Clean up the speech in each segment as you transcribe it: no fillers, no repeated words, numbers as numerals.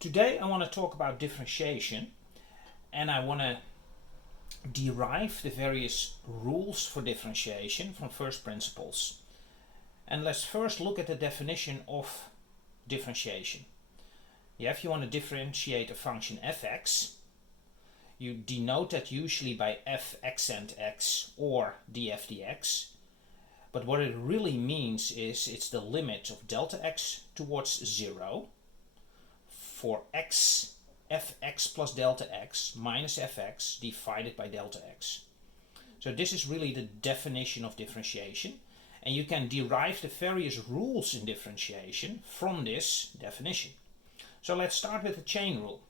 Today I want to talk about differentiation, and I want to derive the various rules for differentiation from first principles. And let's first look at the definition of differentiation. If you want to differentiate a function fx, you denote that usually by f accent x or df dx. But what it really means is it's the limit of delta x towards 0 for x fx plus delta x minus fx divided by delta x. So this is really the definition of differentiation, and you can derive the various rules in differentiation from this definition. So let's start with the chain rule.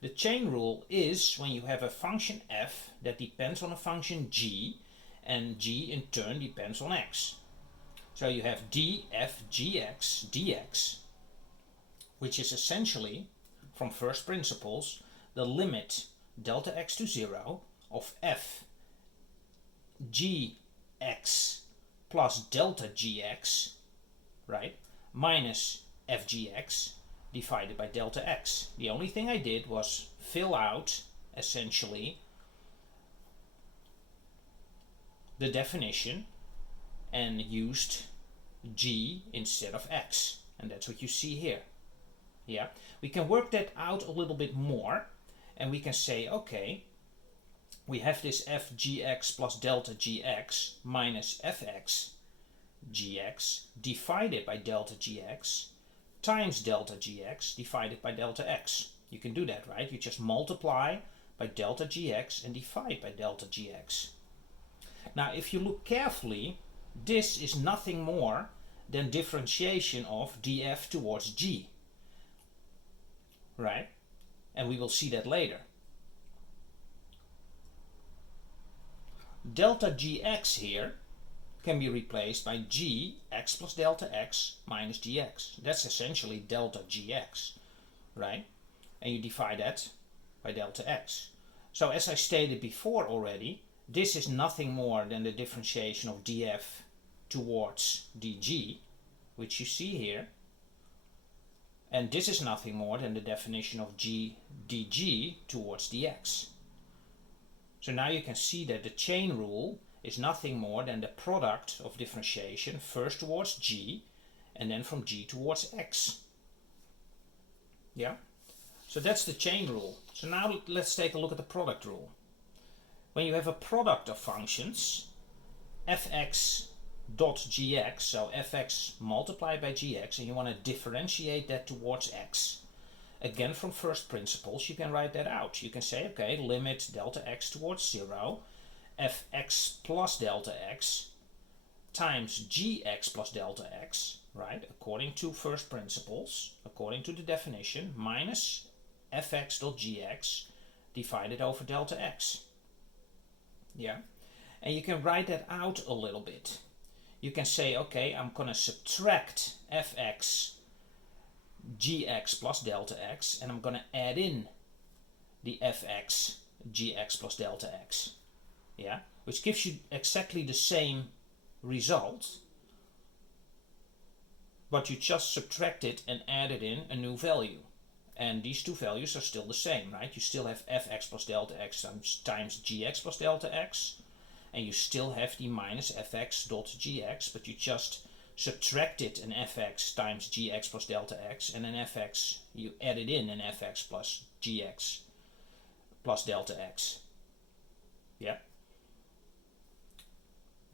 The chain rule is when you have a function f that depends on a function g, and g in turn depends on x. So you have df gx dx, which is essentially, from first principles, the limit delta x to 0 of f gx plus delta gx, right, minus f gx divided by delta x. The only thing I did was fill out, essentially, the definition and used g instead of x. And that's what you see here. Yeah, we can work that out a little bit more, and we can say, okay, we have this f gx plus delta gx minus fx gx divided by delta gx times delta gx divided by delta x. You can do that, right? You just multiply by delta gx and divide by delta gx. Now, if you look carefully, this is nothing more than differentiation of df towards g, right? And we will see that later. Delta gx here can be replaced by gx plus delta x minus gx. That's essentially delta gx, right? And you divide that by delta x. So as I stated before already, this is nothing more than the differentiation of df towards dg, which you see here. And this is nothing more than the definition of g dg towards dx. So now you can see that the chain rule is nothing more than the product of differentiation first towards g and then from g towards x. Yeah? So that's the chain rule. So now let's take a look at the product rule. When you have a product of functions, fx dot gx, so fx multiplied by gx, and you want to differentiate that towards x. Again, from first principles, you can write that out. You can say, okay, limit delta x towards 0, fx plus delta x times gx plus delta x, right, according to first principles, according to the definition, minus fx dot gx divided over delta x. Yeah, and you can write that out a little bit. You can say, okay, I'm going to subtract fx gx plus delta x, and I'm going to add in the fx gx plus delta x. Yeah, which gives you exactly the same result, but you just subtract it and added in a new value. And these two values are still the same, right? You still have fx plus delta x times gx plus delta x, and you still have the minus fx dot gx, but you just subtracted an fx times gx plus delta x, and an fx, you added in an fx plus gx plus delta x. Yeah.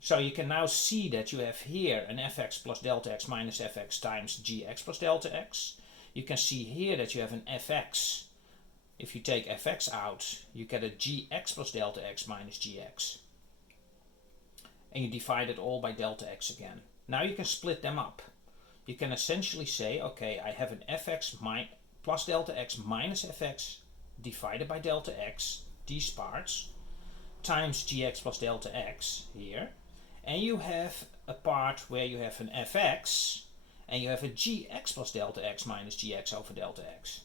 So you can now see that you have here an fx plus delta x minus fx times gx plus delta x. You can see here that you have an fx. If you take fx out, you get a gx plus delta x minus gx. And you divide it all by delta x again. Now you can split them up. You can essentially say, okay, I have an fx plus delta x minus fx divided by delta x, these parts, times gx plus delta x here. And you have a part where you have an fx and you have a gx plus delta x minus gx over delta x.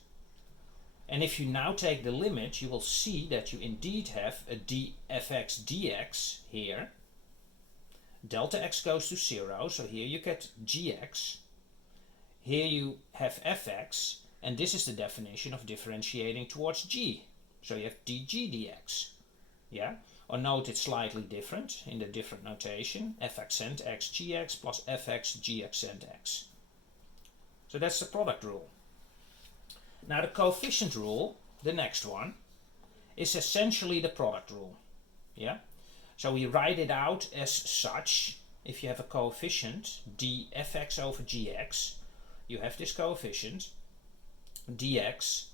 And if you now take the limit, you will see that you indeed have a dfx dx here. Delta x goes to 0, so here you get gx. Here you have fx, And this is the definition of differentiating towards g. So you have dg dx. Yeah? Or note it's slightly different in the different notation. F accent x gx plus fx g accent x. So that's the product rule. Now the coefficient rule, the next one, is essentially the product rule. Yeah? So we write it out as such. If you have a coefficient dfx over gx, you have this coefficient dx.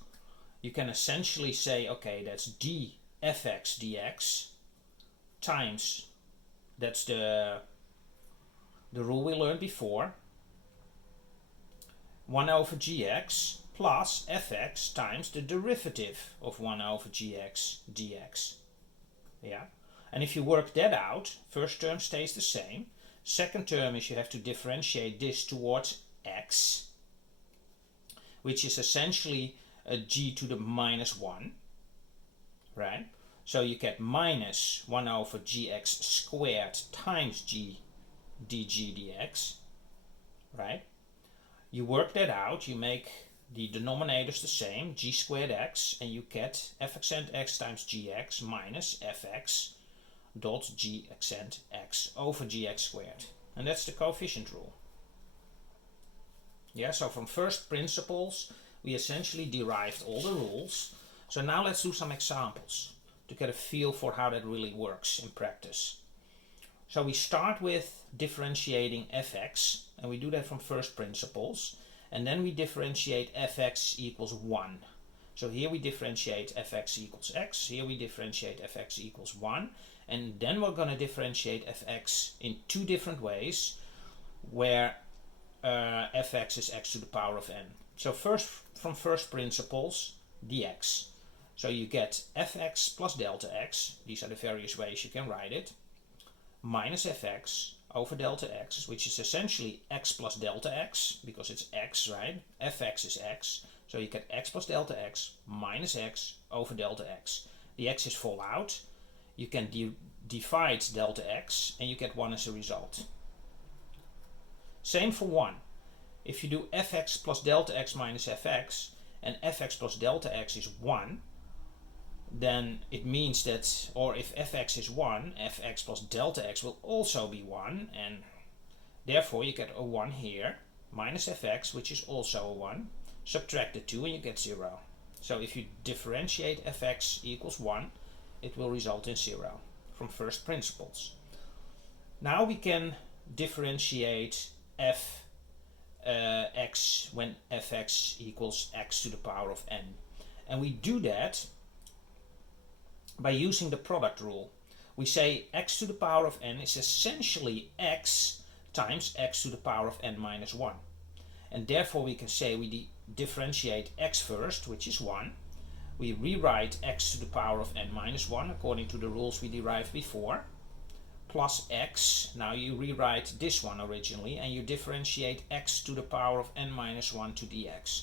You can essentially say, okay, that's dfx dx times, that's the rule we learned before, 1 over gx plus fx times the derivative of 1 over gx dx. Yeah? And if you work that out, first term stays the same. Second term is you have to differentiate this towards x, which is essentially a g to the minus 1, right? So you get minus 1 over gx squared times g dg dx, right? You work that out, you make the denominators the same, g squared x, and you get f accent x times gx minus fx dot g accent x over gx squared. And that's the coefficient rule. Yeah, so from first principles, we essentially derived all the rules. So now let's do some examples to get a feel for how that really works in practice. So we start with differentiating fx, and we do that from first principles, and then we differentiate fx equals 1. So here we differentiate fx equals x, here we differentiate fx equals 1, and then we're going to differentiate fx in two different ways, where fx is x to the power of n. So first, from first principles, dx. So you get fx plus delta x, these are the various ways you can write it, minus fx over delta x, which is essentially x plus delta x, because it's x, right? Fx is x, so you get x plus delta x minus x over delta x. The x is full out, you can divide delta x, and you get 1 as a result. Same for 1. If you do fx plus delta x minus fx, and fx plus delta x is 1, then it means that, or if fx is 1, fx plus delta x will also be 1, and therefore you get a 1 here, minus fx, which is also a 1, subtract the 2 and you get 0. So if you differentiate fx equals 1, it will result in 0 from first principles. Now we can differentiate x when fx equals x to the power of n. And we do that by using the product rule. We say x to the power of n is essentially x times x to the power of n minus 1. And therefore we can say we differentiate x first, which is 1. We rewrite x to the power of n minus 1 according to the rules we derived before, plus x. Now you rewrite this one originally and you differentiate x to the power of n minus 1 to dx.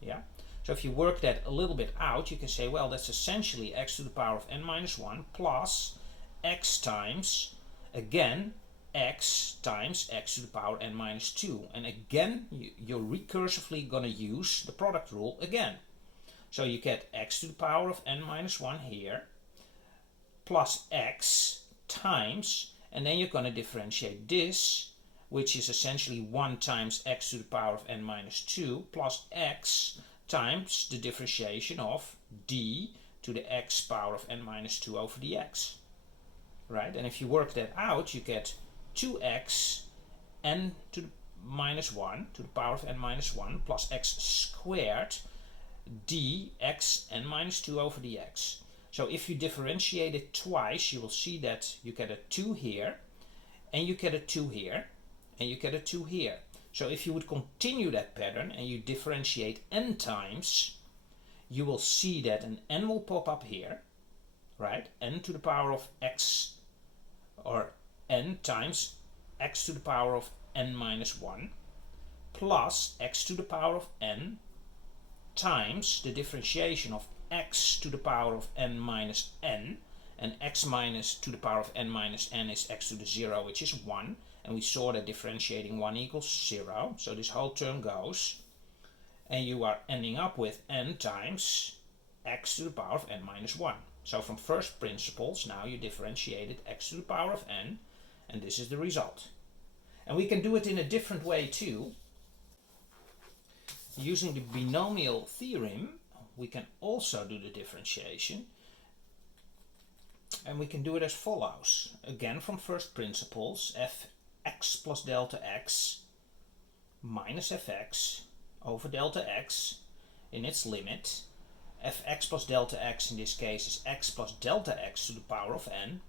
Yeah? So if you work that a little bit out, you can say, well, that's essentially x to the power of n minus 1 plus x times, again, x times x to the power n minus 2. And again, you're recursively going to use the product rule again. So you get x to the power of n minus 1 here, plus x times, and then you're going to differentiate this, which is essentially 1 times x to the power of n minus 2, plus x times the differentiation of d to the x power of n minus 2 over dx. Right? And if you work that out, you get 2x n to the minus 1 to the power of n minus 1 plus x squared dx n minus 2 over dx. So if you differentiate it twice, you will see that you get a 2 here, and you get a 2 here, and you get a 2 here. So if you would continue that pattern and you differentiate n times, you will see that an n will pop up here, right? N to the power of x, or n times x to the power of n minus 1, plus x to the power of n times the differentiation of x to the power of n minus n, and x minus to the power of n minus n is x to the 0, which is 1, and we saw that differentiating 1 equals 0, so this whole term goes. and you are ending up with n times x to the power of n minus 1. So from first principles, now you differentiated x to the power of n, and this is the result. And we can do it in a different way too. Using the binomial theorem, we can also do the differentiation. And we can do it as follows. Again, from first principles, fx plus delta x minus fx over delta x in its limit. Fx plus delta x in this case is x plus delta x to the power of n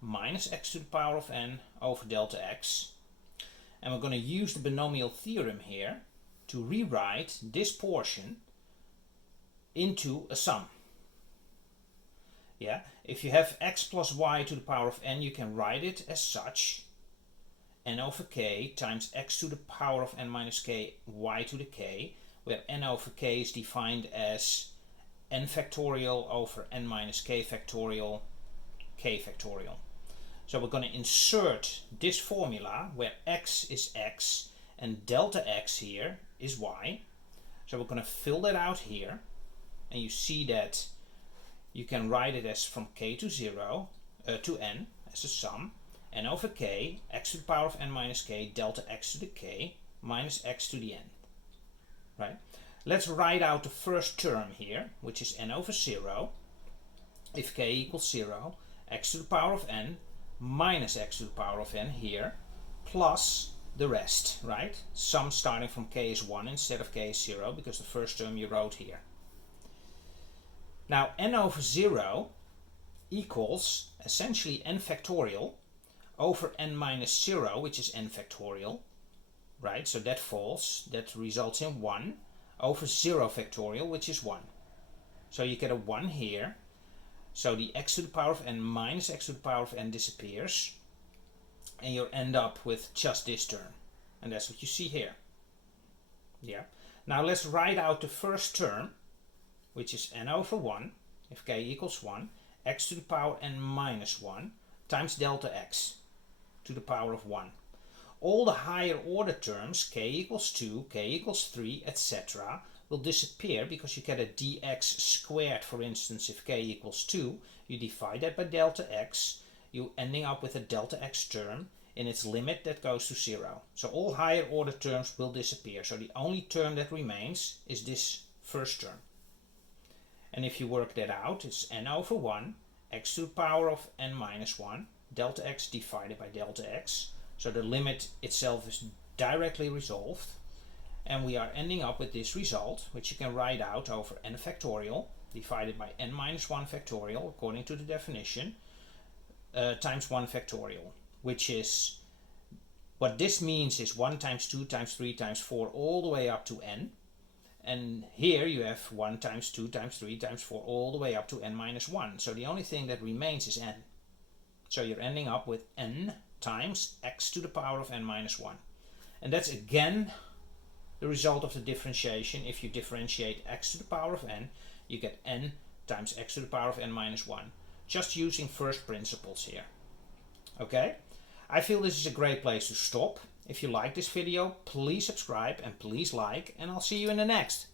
minus x to the power of n over delta x. And we're going to use the binomial theorem here to rewrite this portion into a sum. Yeah, if you have x plus y to the power of n, you can write it as such: n over k times x to the power of n minus k y to the k, where n over k is defined as n factorial over n minus k factorial k factorial. So we're going to insert this formula where x is x and delta x here is y. So we're going to fill that out here, and you see that you can write it as from k to 0 to n as a sum, n over k, x to the power of n minus k, delta x to the k, minus x to the n. Right? Let's write out the first term here, which is n over 0, if k equals 0, x to the power of n, minus x to the power of n here, plus the rest, right? Sum starting from k is 1 instead of k is 0, because the first term you wrote here. Now n over 0 equals essentially n factorial over n minus 0, which is n factorial, right? So that falls, that results in 1 over 0 factorial, which is 1. So you get a 1 here. So the x to the power of n minus x to the power of n disappears, and you'll end up with just this term. And that's what you see here. Yeah. Now let's write out the first term, which is n over 1, if k equals 1, x to the power n minus 1, times delta x to the power of 1. All the higher order terms, k equals 2, k equals 3, etc., will disappear because you get a dx squared, for instance, if k equals 2. You divide that by delta x, you're ending up with a delta x term in its limit that goes to 0. So all higher order terms will disappear. So the only term that remains is this first term. And if you work that out, it's n over 1, x to the power of n minus 1, delta x divided by delta x. So the limit itself is directly resolved. And we are ending up with this result, which you can write out over n factorial divided by n minus 1 factorial, according to the definition, times 1 factorial, which is, what this means is 1 times 2 times 3 times 4 all the way up to n. And here you have 1 times 2 times 3 times 4 all the way up to n minus 1. So the only thing that remains is n. So you're ending up with n times x to the power of n minus 1. And that's again the result of the differentiation. If you differentiate x to the power of n, you get n times x to the power of n minus 1. Just using first principles here. Okay? I feel this is a great place to stop. If you like this video, please subscribe and please like, and I'll see you in the next.